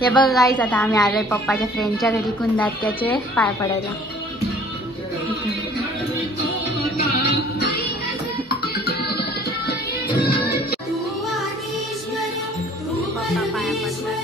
हे बघ गाईस, आता आम्ही आलोय पप्पाच्या फ्रेंडच्या घरी कुंदात्याचे पाय पडायला. पप्पा पाया पडतात.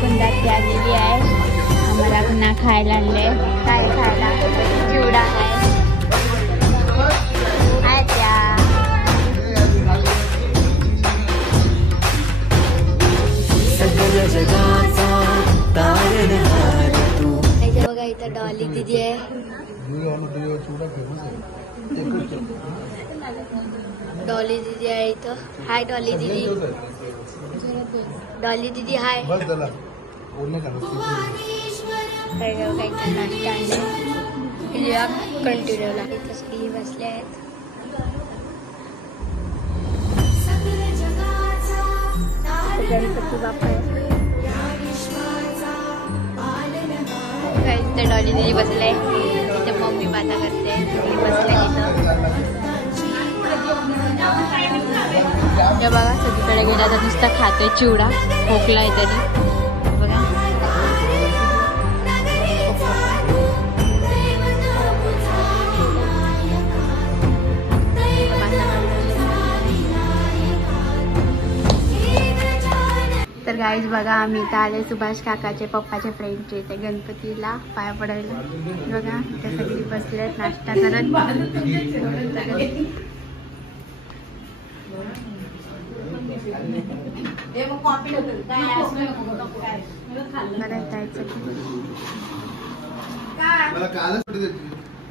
कुंदात्या आलेली आहे. आम्हाला पुन्हा खायला आणले. काय खायला? चिवडा आहे. त्या बघा इथं डॉली दीदी आहे. डॉली दीदी आहे इथं. हाय डॉली दीदी. डॉली दीदी हाय. नाश्ता आणले कंटिन्यू इथं सगळी बसले आहेत. गणपती बाप्पा इथे डॉली दीदी बसले. इथे मम्मी बाता करते. बसले इथं. बघा सगळीकडे गेला तर नुसतं खाते चिवडा. खोकला आहे तरी बघा. तर गाईज बघा, आम्ही इथं आले सुभाष काकाचे पप्पाच्या फ्रेंडचे इथे गणपतीला पाया पडायला. बघा इथे सगळी बसलेत नाश्ता करत.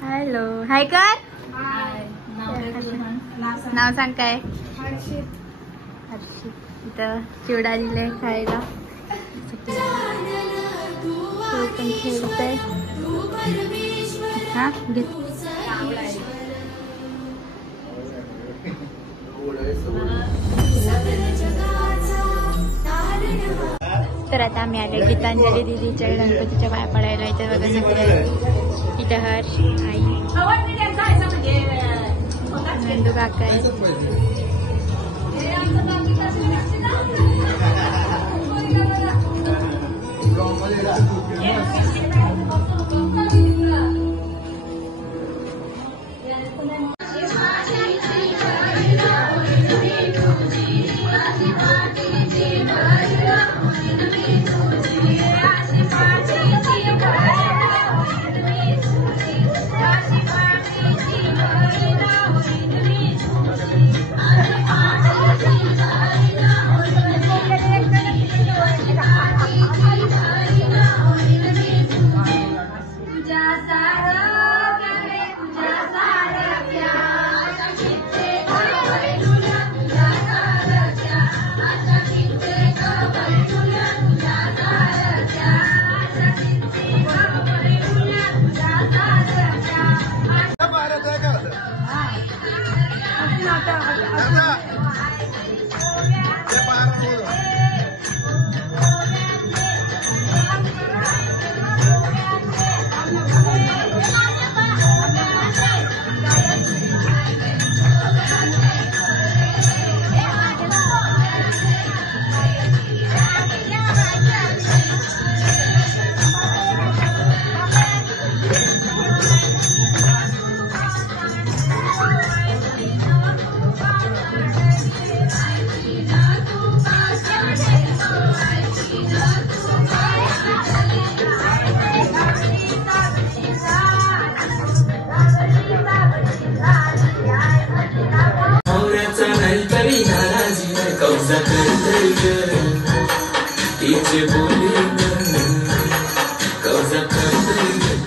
हॅलो हाय कर. नाव सांग काय? हर्षित. इथं चिवडा दिले खायला. तू पण खेळतय. हा घे. तर आता आम्ही आले गीतांजली दीदीच्या गणपतीच्या पाया पडायला. इथं बघा सगळे. इथं हर्ष आई नंदू काका आहे.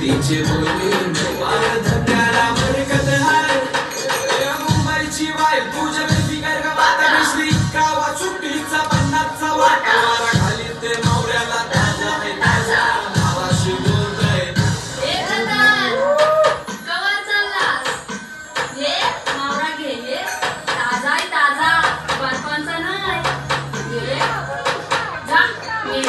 तिचे बोलले धंद्याला बरकत आहे मुंबईची वाय तुझ्या फिकर गावात मिसली गावात सुट्टीचा 50चा वाटा खाली ते नवऱ्याला ताजा आहे ताजा भावाशी बोलतोय कवा चाललास ये मावरा घे ये ताजा आहे ताजा बर्फांचा नाही ये जा ये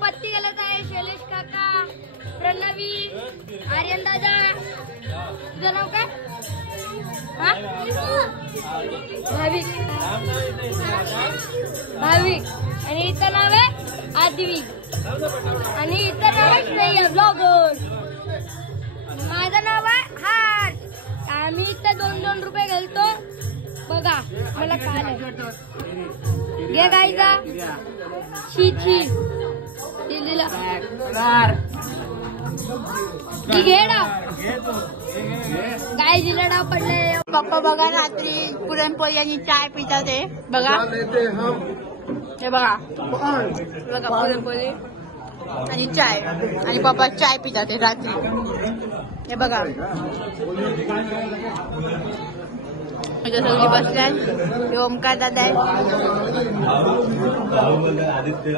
पत्ती गेलत आहे शैलेश काका, प्रणवी, आर्यन दादा. तुझं नाव काय? भाविक. भाविक आणि इथं नाव आहे आदिवी आणि इथं नाव आहे श्रेया ब्लॉगर. माझं नाव आहे हार. आम्ही इथं 2-2 रुपये घालतो बघा मला काय घे गाईचा शी शी दिलेला घे ना गाय दिला डाव पडले. पप्पा बघा रात्री पुरणपोळी आणि चाय पितात ते बघा. हे बघा बघा पुरणपोळी आणि चाय आणि पप्पा चाय पितात ते रात्री. हे बघा इथे सगळी बसल्यात. हे ओमकार दादा आहे. आदित्य